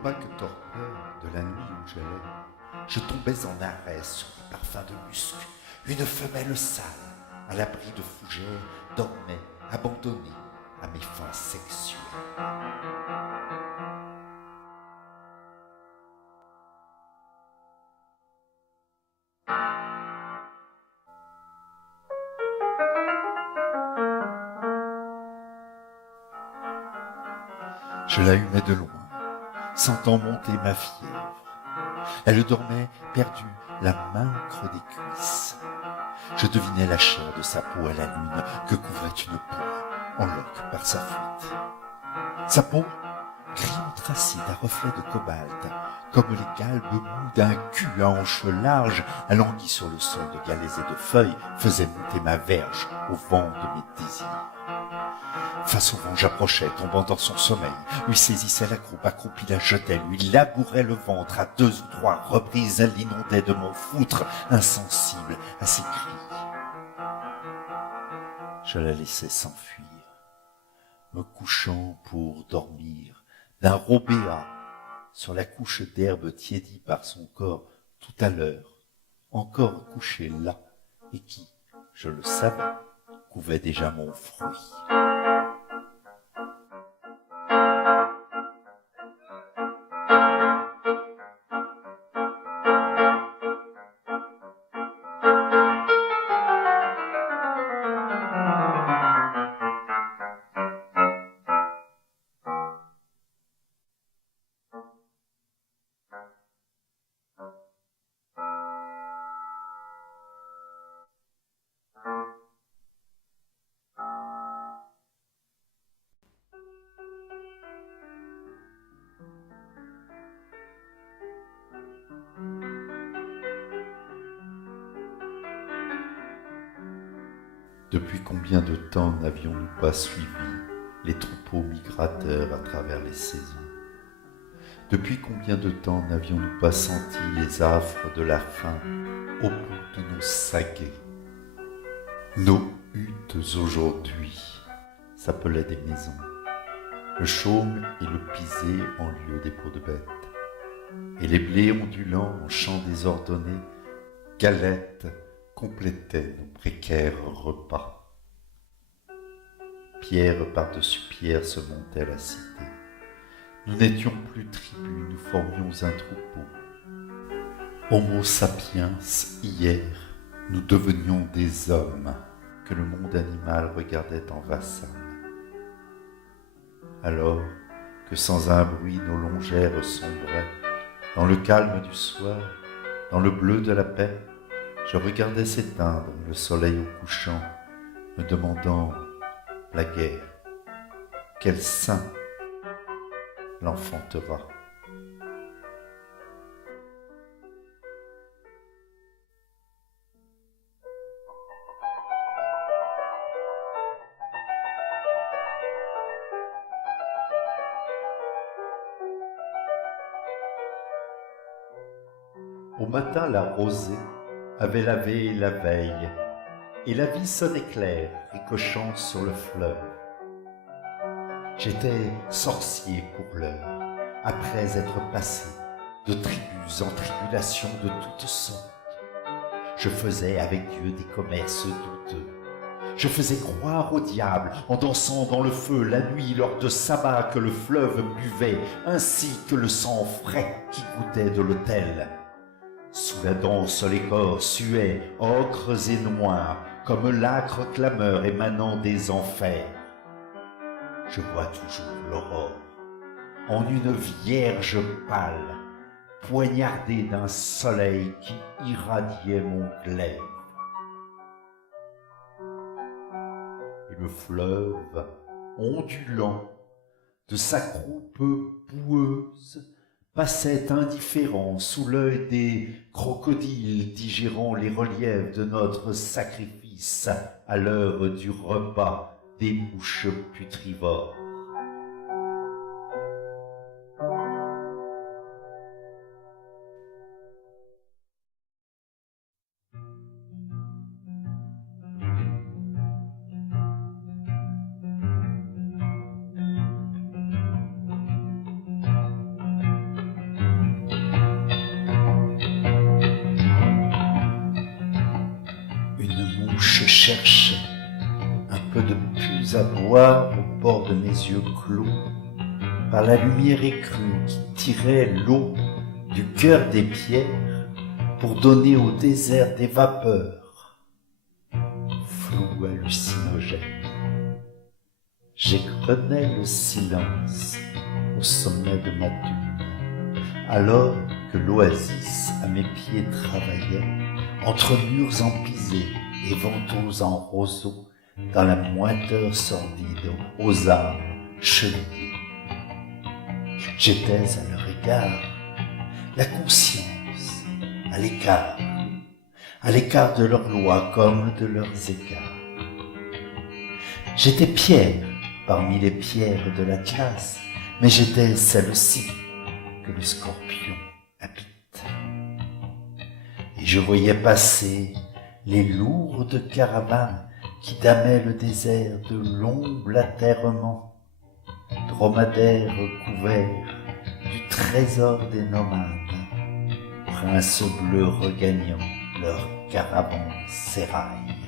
opaque torpeur de la nuit où j'allais, je tombais en arrêt sur des parfums de musc. Une femelle sale, à l'abri de fougères, dormait, abandonnée à mes fins sexuelles. Je la humais de loin, sentant monter ma fièvre. Elle dormait perdue, la main au creux des cuisses. Je devinais la chair de sa peau à la lune que couvrait une peau en loques par sa fuite. Sa peau, gris anthracite à reflets de cobalt, comme les galbes mous d'un cul à hanches larges, alangui sur le sol de galets et de feuilles, faisait monter ma verge au vent de mes désirs. Face au vent, j'approchais, tombant dans son sommeil, lui saisissait la croupe, accroupie la jetais, lui labourait le ventre à 2 ou 3 reprises, elle l'inondait de mon foutre, insensible à ses cris. Je la laissais s'enfuir, me couchant pour dormir d'un robéa sur la couche d'herbe tiédie par son corps tout à l'heure, encore couché là, et qui, je le savais, couvait déjà mon fruit. Depuis combien de temps n'avions-nous pas suivi les troupeaux migrateurs à travers les saisons? Depuis combien de temps n'avions-nous pas senti les affres de la faim au bout de nos saguets? Nos huttes aujourd'hui s'appelaient des maisons, le chaume et le pisé en lieu des peaux de bêtes, et les blés ondulants en champs désordonnés, galettes, complétaient nos précaires repas. Pierre par-dessus pierre se montait la cité. Nous n'étions plus tribus, nous formions un troupeau. Homo sapiens, hier, nous devenions des hommes que le monde animal regardait en vassal. Alors que sans un bruit nos longères sombraient, dans le calme du soir, dans le bleu de la paix, je regardais s'éteindre le soleil au couchant, me demandant la guerre, quel sein l'enfantera. Au matin, la rosée avait lavé la veille, et la vie sonnait claire, ricochant sur le fleuve. J'étais sorcier pour l'heure, après être passé de tribus en tribulations de toutes sortes. Je faisais avec Dieu des commerces douteux. Je faisais croire au diable en dansant dans le feu la nuit lors de sabbats que le fleuve buvait, ainsi que le sang frais qui goûtait de l'autel. Sous la danse, les corps suaient, ocres et noirs, comme l'âcre clameur émanant des enfers. Je vois toujours l'aurore, en une vierge pâle, poignardée d'un soleil qui irradiait mon glaive. Et le fleuve, ondulant, de sa croupe boueuse, passait indifférent sous l'œil des crocodiles digérant les reliefs de notre sacrifice à l'heure du repas des mouches putrivores. cherchais un peu de pus à boire au bord de mes yeux clos, par la lumière écrue qui tirait l'eau du cœur des pierres pour donner au désert des vapeurs, flou hallucinogène. J'égrenais le silence au sommet de ma dune, alors que l'oasis à mes pieds travaillait, entre murs empisés et vantaux en roseaux, dans la moiteur sordide aux âmes chevillées. J'étais à leur égard, la conscience à l'écart de leurs lois comme de leurs écarts. J'étais pierre parmi les pierres de l'Atlas, mais j'étais celle-ci que le scorpion habite. Et je voyais passer les lourdes caravanes qui damaient le désert de longs blatèrements, dromadaires couverts du trésor des nomades, princes bleus regagnant leur caravansérail.